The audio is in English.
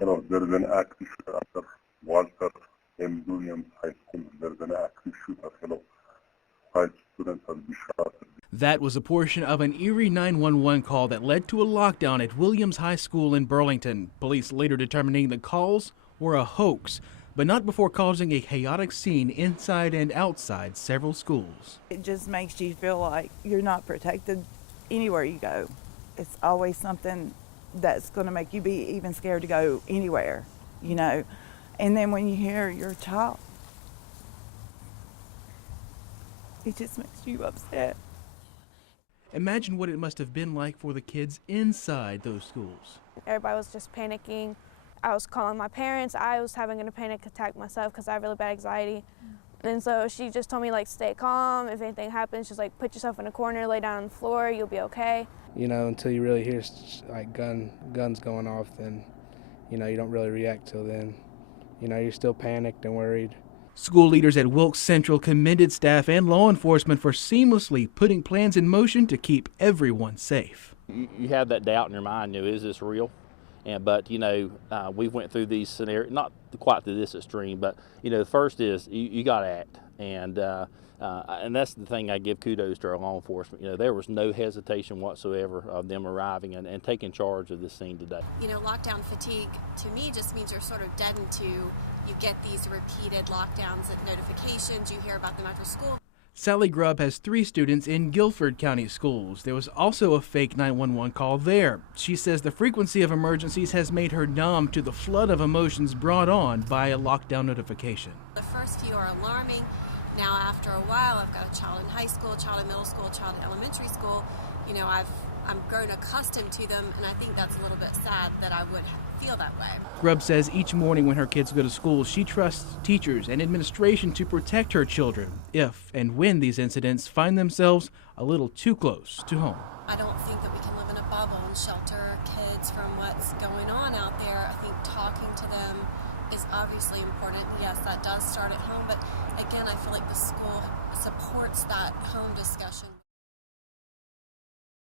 There is an active shooter after Walter M. Williams High School. There is an active shooter. 5 students have been shot. That was a portion of an eerie 911 call that led to a lockdown at Williams High School in Burlington. Police later determining the calls were a hoax, but not before causing a chaotic scene inside and outside several schools. It just makes you feel like you're not protected anywhere you go. It's always something that's going to make you be even scared to go anywhere, you know. And then when you hear your child, it just makes you upset. Imagine what it must have been like for the kids inside those schools. Everybody was just panicking. I was calling my parents. I was having a panic attack myself because I have really bad anxiety. And so she just told me, like, stay calm. If anything happens, just like put yourself in a corner, lay down on the floor, you'll be okay. You know, until you really hear like guns going off, then, you know, you don't really react till then. You know, you're still panicked and worried. School leaders at Wilkes Central commended staff and law enforcement for seamlessly putting plans in motion to keep everyone safe. You have that doubt in your mind, you know, is this real? But, you know, we went through these scenarios, not quite to this extreme, but, you know, the first is you got to act. And that's the thing I give kudos to our law enforcement. You know, there was no hesitation whatsoever of them arriving and taking charge of this scene today. You know, lockdown fatigue to me just means you're sort of deadened to, you get these repeated lockdowns and notifications, you hear about them after school. Sally Grubb has 3 students in Guilford County schools. There was also a fake 911 call there. She says the frequency of emergencies has made her numb to the flood of emotions brought on by a lockdown notification. The first few are alarming. Now after a while, I've got a child in high school, a child in middle school, a child in elementary school. You know, I'm grown accustomed to them, and I think that's a little bit sad that I would feel that way. Grubb says each morning when her kids go to school, she trusts teachers and administration to protect her children if and when these incidents find themselves a little too close to home. I don't think that we can live in a bubble and shelter kids from what's going on out there. I think talking to them is obviously important. Yes, that does start at home, but again, I feel like the school supports that home discussion.